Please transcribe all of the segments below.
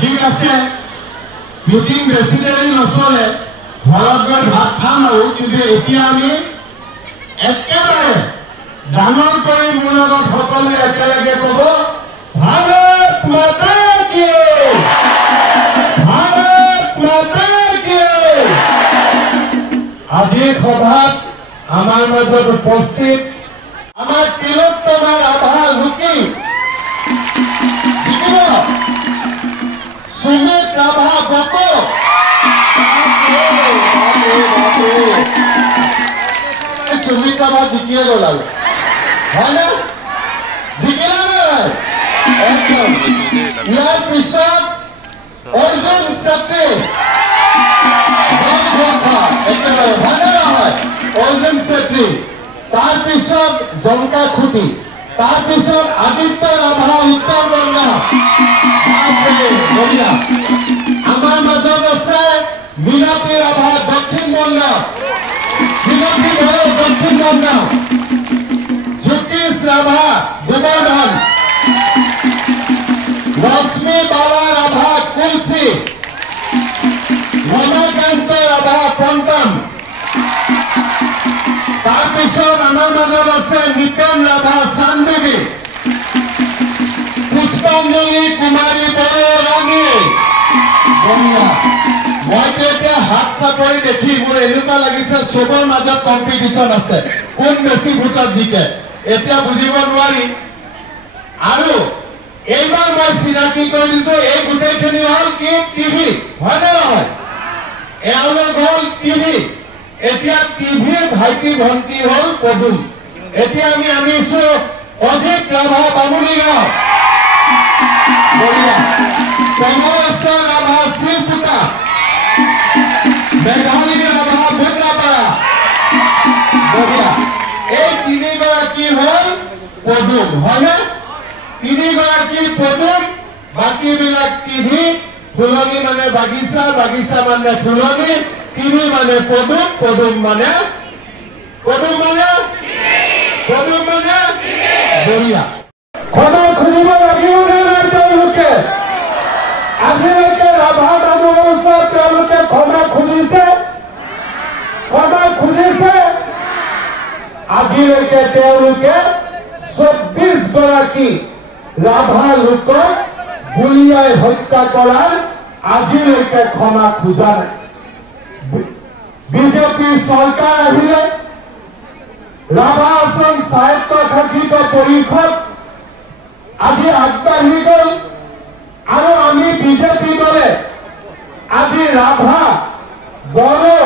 ঠিক আছে মিটিং বেছি দেৰি নচলে ঘৰত গৈ ভাত খাম আৰু কিন্তু এতিয়া আমি একেবাৰে ডাঙৰ কৰি মোৰ লগত সকলোৱে একেলগে ক'ব ভাৰত মাতা কি ভাৰত মাতা কি। আজিৰ সভাত আমাৰ মাজত উপস্থিত আমাৰ তিলোত্তমাৰ আভা লুকি सुमित राभा बको सुमित राभा दिखिए गोलाल है ना दिखिए ना एकदम यार पिशब अर्जुन सत्य अर्जुन सत्य तार पिशब जमका खुटी तार पिशब आदित्य राभा उत्तर बंगा আমার মাজত আছে মিনতি রাভা দক্ষিণ বঙ্গ মিনতি ধর দক্ষিণ বঙ্গ জ্যোতিষ রাভা গোবর্ধন রশ্মি বাবা রাভা কুলসি রমাকান্ত রাভা পন্তম তাৰপিছত আমাৰ মাজত আছে নিতন ৰাভা চান্দদেৱী पुष्पांजलि कुमारी बड़रानी मैं हाथ चापरी देखी मोर एनेकुवा लगिसे सबर मजत कम्पिटिशन आछे कोन बेसी भोटत जिके एतिया बुझिब नोवारी आरो एबार मैं चिनाकी कर दिसो ए गुटेखिनि हल कि टीवी হয় না নহয় एওঁলোক हल टीवी एतिया टीवी भाइटी भंटी हल पदुम एतिया आमी आनिছো अजित राभा बामुनिगाঁও कमलेश्वर राभा शिवपुता मेघाली राभा बेगनापाड़ा बढ़िया तीनिगराकी हल पदुम है तीनिगराकी पदुम बाकी बिलाक टीवी फुलनी माने बागिचा बागिचा माने फुलनी टीवी माने पदुम पदुम माने बढ़िया खबर खुलिब লাগিব আজিলৈকে ৰাভা মানুহৰ ওচৰত তেওঁলোকে ক্ষমা খুজিছে আজিলৈকে তেওঁলোকে 24 গৰাকী ৰাভা লোকক গুলিয়াই হত্যা কৰাৰ আজিলৈকে ক্ষমা খোজা নাই। বিজেপি চৰকাৰ আহিলে ৰাভা আসাম সাহিত্য শাসিত পৰিষদ আজি আগবাঢ়ি গ'ল আৰু আমি বিজেপি দলে আজি ৰাভা বড়ো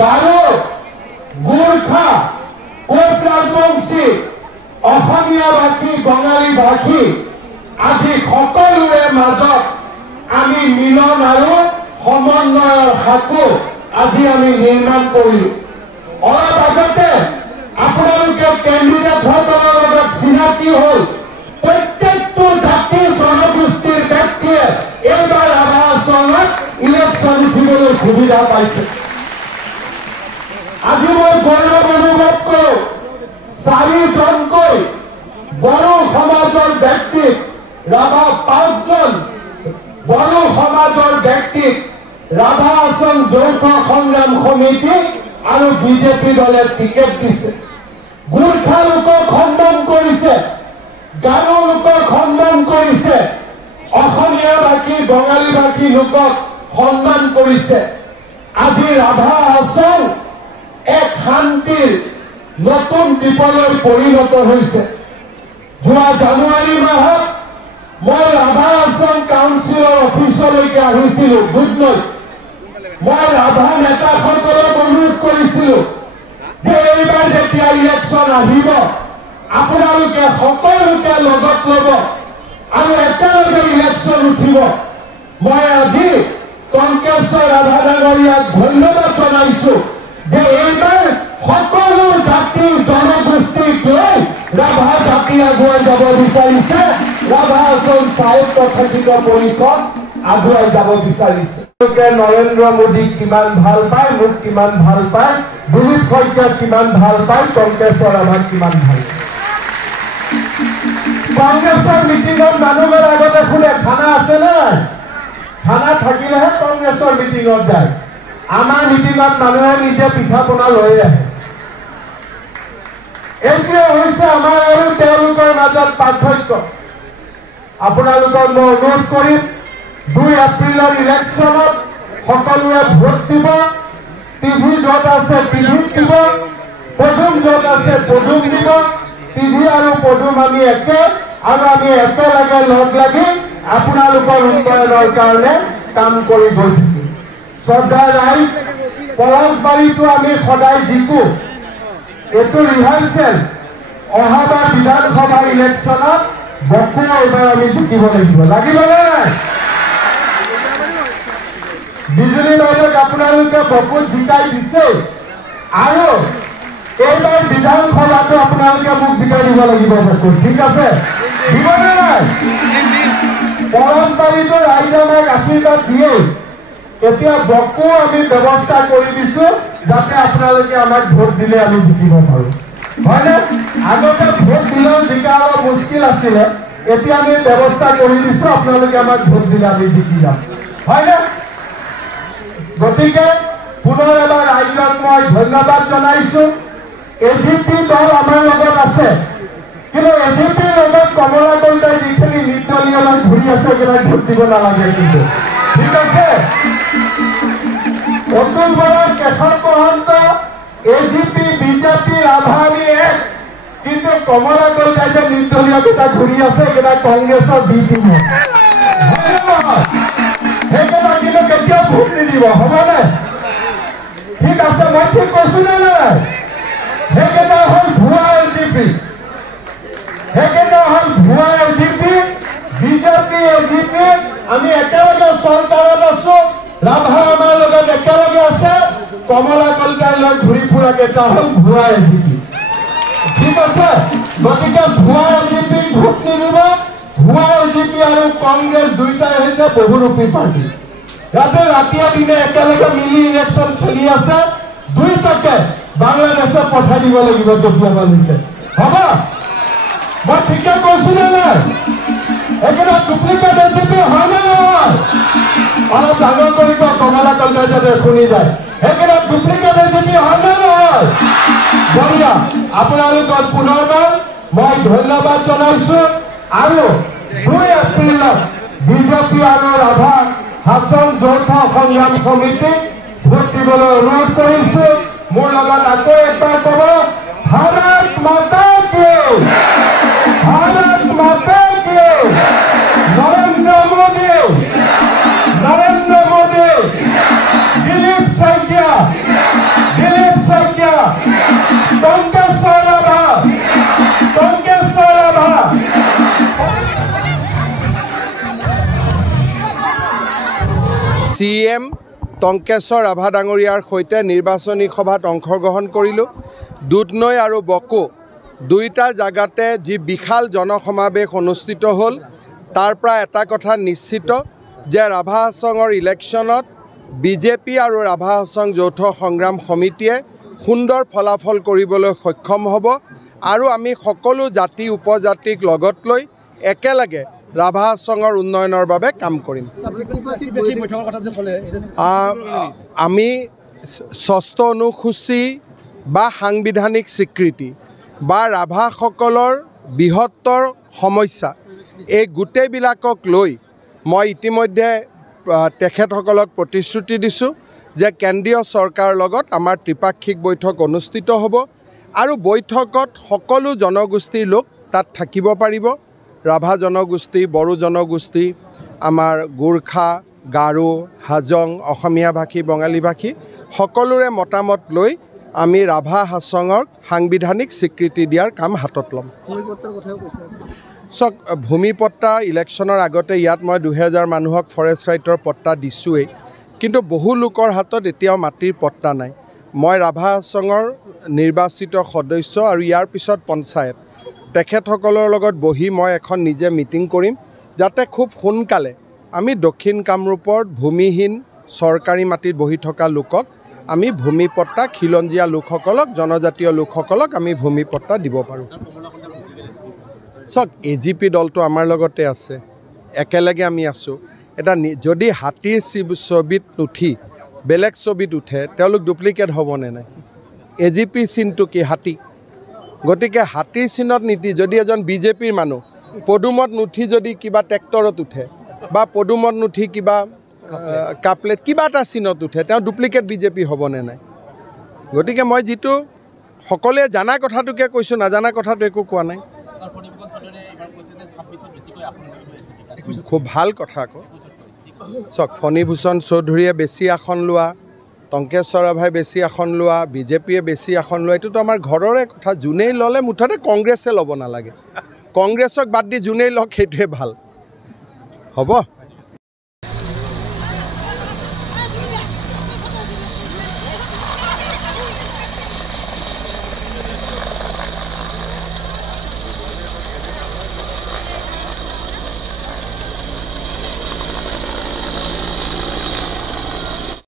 গাৰো গোৰ্খা কোচ ৰাজবংশী অসমীয়া ভাষী বঙালী ভাষী আজি সকলোৰে মাজত আমি মিলন আৰু সমন্বয়ৰ সাঁকো আজি আমি নিৰ্মাণ কৰিলো। অলপ আগতে আপোনালোকে কেণ্ডিডেটসকলৰ লগত চিনাকি সুবিধা পাইছে আজি মই গৌৰৱ অনুভৱ কৰোঁ 4জনকৈ বড়ো সমাজৰ ব্যক্তিক ৰাভা 5জন বড়ো সমাজৰ ব্যক্তিক ৰাভা আসন যৌথ সংগ্ৰাম সমিতি আৰু বিজেপি দলে টিকেট দিছে গোৰ্খা লোকক খণ্ডন কৰিছে গাৰো লোকক খণ্ডন কৰিছে অসমীয়া বাকী বঙালী বাকী লোকক সন্মান কৰিছে আজি ৰাভা আসন এক শান্তিৰ নতুন দ্বীপলৈ পৰিণত হৈছে যোৱা জানুৱাৰী মাহত মই ৰাভা আসন কাউন্সিলৰ অফিচলৈকে আহিছিলোঁ গুডনৈত মই ৰাভা নেতাসকলক অনুৰোধ কৰিছিলোঁ যে এইবাৰ যেতিয়া ইলেকশ্যন আহিব আপোনালোকে সকলোকে লগত ল'ব আৰু একেলগে ইলেকশ্যন উঠিব মই আজি টংকেশ্বৰ ৰাভা ডাঙৰীয়াক ধন্যবাদ জনাইছোঁ যে এইবাৰ সকলো জাতি জনগোষ্ঠীক লৈ ৰাভা জাতি আগুৱাই যাব বিচাৰিছে ৰাভা আসন স্বায়ত্তশাসিত পৰিষদ আগুৱাই যাব বিচাৰিছে নৰেন্দ্ৰ মোদীক কিমান ভাল পায় মোক কিমান ভাল পায় দিলীপ শইকীয়াক কিমান ভাল পায় টংকেশ্বৰ ৰাভাক কিমান ভাল পায় কংগ্ৰেছৰ মিটিঙত মানুহৰ আগতে শুনে খানা আছে নাই খানা থাকিলেহে কংগ্ৰেছৰ মিটিঙত যায় আমাৰ মিটিঙত মানুহে নিজে পিঠা পনা লৈ আহে এইটোৱে হৈছে আমাৰ আৰু তেওঁলোকৰ মাজত পাৰ্থক্য আপোনালোকক মই অনুৰোধ কৰিম 2 এপ্ৰিলৰ ইলেকশ্যনত সকলোৱে ভোট দিব টিভি য'ত আছে টিভিত দিব পদুম য'ত আছে পদুম দিব টিভি আৰু পদুম আমি একে আৰু আমি একেলগে লগ লাগি আপোনালোকৰ উন্নয়নৰ কাৰণে কাম কৰি গৈ থাকিম শ্ৰদ্ধা ৰাইজ পলাশবাৰীটো আমি সদায় জিকো এইটো ৰিহাৰ্চেল অহাবাৰ বিধানসভাৰ ইলেকশ্যনত বকু এইবাৰ আমি জিকিব লাগিবনে নাই বিজুলী বাইদেউক আপোনালোকে বকুত জিকাই দিছে আৰু এইবাৰ বিধানসভাটো আপোনালোকে মোক জিকাই দিব লাগিব বকুত ঠিক আছে দিবনে নাই পলাশবাৰীটো ৰাইজে আমাক আশীৰ্বাদ দিয়ে এতিয়া বকু আমি ব্যৱস্থা কৰি দিছোঁ যাতে আপোনালোকে আমাক ভোট দিলে আমি জিকিব পাৰোঁ হয়নে আগতে ভোট দিলেও জিকা অলপ মুস্কিল আছিলে এতিয়া আমি ব্যৱস্থা কৰি দিছোঁ আপোনালোকে আমাক ভোট দিলে আমি জিকি যাম হয়নে গতিকে পুনৰ এবাৰ ৰাইজক মই ধন্যবাদ জনাইছোঁ এজিপি দল আমাৰ লগত আছে কিন্তু এজিপিৰ লগত কমলা কলিতাই যিখিনি নিৰ্দলীয় লৈ ঘূৰি আছে সেইবিলাক ভোট দিব নালাগে কিন্তু ঠিক আছে অতুল বৰা কেশৱ মহন্ত এজিপি বিজেপি ৰাভা আমি এক কিন্তু কমলা কলিতাই যে নিৰ্দলীয় কেইটা ঘূৰি আছে সেইকেইটা কংগ্ৰেছৰ বি টিমত সেইকেইটা কিন্তু কেতিয়াও ভোট নিদিব হ'বনে ঠিক আছে মই ঠিক কৈছোঁ নে নাই সেইকেইটা হ'ল ভুৱা এজিপি সেইকেইটা হ'ল ভুৱা এজিপি বিজেপি এজিপি আমি একেলগে চৰকাৰত আছোঁ ৰাভা আমাৰ লগত একেলগে আছে কমলা কলিতাই লৈ ঘূৰি ফুৰা কেইটা হ'ল ভুৱা এজিপি ঠিক আছে গতিকে ভুৱা এজিপিক ভোট নিদিব ভুৱা এজিপি আৰু কংগ্ৰেছ দুইটাই হৈছে বহুৰূপী পাৰ্টি ইয়াতে ৰাতিয়ে দিনে একেলগে মিলি ইলেকশ্যন খেলি আছে দুইটাকে বাংলাদেশত পঠাই দিব লাগিব কেতিয়াবালৈকে হ'ব মই ঠিকে কৈছোঁ নে নাই একেটা ডুপ্লিকেট এজিপি হয় নে নহয় অলপ ডাঙৰ কৰিব কমলা কলিতাই যাতে শুনি যায় একেটা ডুপ্লিকেট এজিপি হয় নে নহয় বঢ়িয়া আপোনালোকক পুনৰবাৰ মই ধন্যবাদ জনাইছোঁ আৰু 2 এপ্ৰিলত বিজেপি আৰু ৰাভা আসন যৌথ সংগ্ৰাম সমিতি ভোট দিবলৈ অনুৰোধ কৰিছোঁ মোৰ লগত আকৌ একবাৰ ক'ব ভাৰত মাতা কি ভাৰত মাতা কি নৰেন্দ্ৰ মোদী দিলীপ শইকীয়া টংকেশ্বৰ ৰাভা CM টংকেশ্বৰ ৰাভা ডাঙৰীয়াৰ সৈতে নিৰ্বাচনী সভাত অংশগ্ৰহণ কৰিলোঁ দুধনৈ আৰু বকো দুইটা জাগাতে যি বিশাল জনসমাৱেশ অনুষ্ঠিত হ'ল তাৰ পৰা এটা কথা নিশ্চিত যে ৰাভা আসনৰ ইলেকশ্যনত বিজেপি আৰু ৰাভা হাছং যৌথ সংগ্ৰাম সমিতিয়ে সুন্দৰ ফলাফল কৰিবলৈ সক্ষম হ'ব আৰু আমি সকলো জাতি উপজাতিক লগত লৈ একেলগে ৰাভা হাছঙৰ উন্নয়নৰ বাবে কাম কৰিম আমি ৬ষ্ঠ অনুসূচী বা সাংবিধানিক স্বীকৃতি বা ৰাভাসকলৰ বৃহত্তৰ সমস্যা এই গোটেইবিলাকক লৈ মই ইতিমধ্যে তেখেতসকলক প্ৰতিশ্ৰুতি দিছোঁ যে কেন্দ্ৰীয় চৰকাৰৰ লগত আমাৰ ত্ৰিপাক্ষিক বৈঠক অনুষ্ঠিত হ'ব আৰু বৈঠকত সকলো জনগোষ্ঠীৰ লোক তাত থাকিব পাৰিব ৰাভা জনগোষ্ঠী বড়ো জনগোষ্ঠী আমাৰ গোৰ্খা গাৰো হাজং অসমীয়া ভাষী বঙালী ভাষী সকলোৰে মতামত লৈ আমি ৰাভা হাছঙক সাংবিধানিক স্বীকৃতি দিয়াৰ কাম হাতত ল'ম চক ভূমিপট্টা ইলেকশ্যনৰ আগতে ইয়াত মই ২০০০ মানুহক ফৰেষ্ট ৰাইটৰ পট্টা দিছোঁৱেই কিন্তু বহু লোকৰ হাতত এতিয়াও মাটিৰ পট্টা নাই মই ৰাভা হাছঙৰ নিৰ্বাচিত সদস্য আৰু ইয়াৰ পিছত পঞ্চায়ত তেখেতসকলৰ লগত বহি মই এখন নিজে মিটিং কৰিম যাতে খুব সোনকালে আমি দক্ষিণ কামৰূপৰ ভূমিহীন চৰকাৰী মাটিত বহি থকা লোকক আমি ভূমিপট্টা খিলঞ্জীয়া লোকসকলক জনজাতীয় লোকসকলক আমি ভূমিপট্টা দিব পাৰোঁ চক AGP দলটো আমাৰ লগতে আছে একেলগে আমি আছোঁ এটা যদি হাতীৰ ছবিত নুঠি বেলেগ ছবিত উঠে তেওঁলোক ডুপ্লিকেট হ'বনে নাই AGP চিনটো কি হাতী গতিকে হাতীৰ চিনত নীতি যদি এজন বিজেপিৰ মানুহ পদুমত নুঠি যদি কিবা ট্ৰেক্টৰত উঠে বা পদুমত নুঠি কিবা কাপলেট কিবা এটা চিনত উঠে তেওঁ ডুপ্লিকেট বিজেপি হ'বনে নাই গতিকে মই যিটো সকলোৱে জানা কথাটোকে কৈছোঁ নাজানা কথাটো একো কোৱা নাই খুব ভাল কথা আকৌ চক ফণীভূষণ চৌধুৰীয়ে বেছি আসন লোৱা টংকেশ্বৰ ৰাভাই বেছি আসন লোৱা বিজেপিয়ে বেছি আসন লোৱা এইটোতো আমাৰ ঘৰৰে কথা যোনেই ল'লে মুঠতে কংগ্ৰেছে ল'ব নালাগে কংগ্ৰেছক বাদ দি যোনেই লওক সেইটোৱে ভাল হ'ব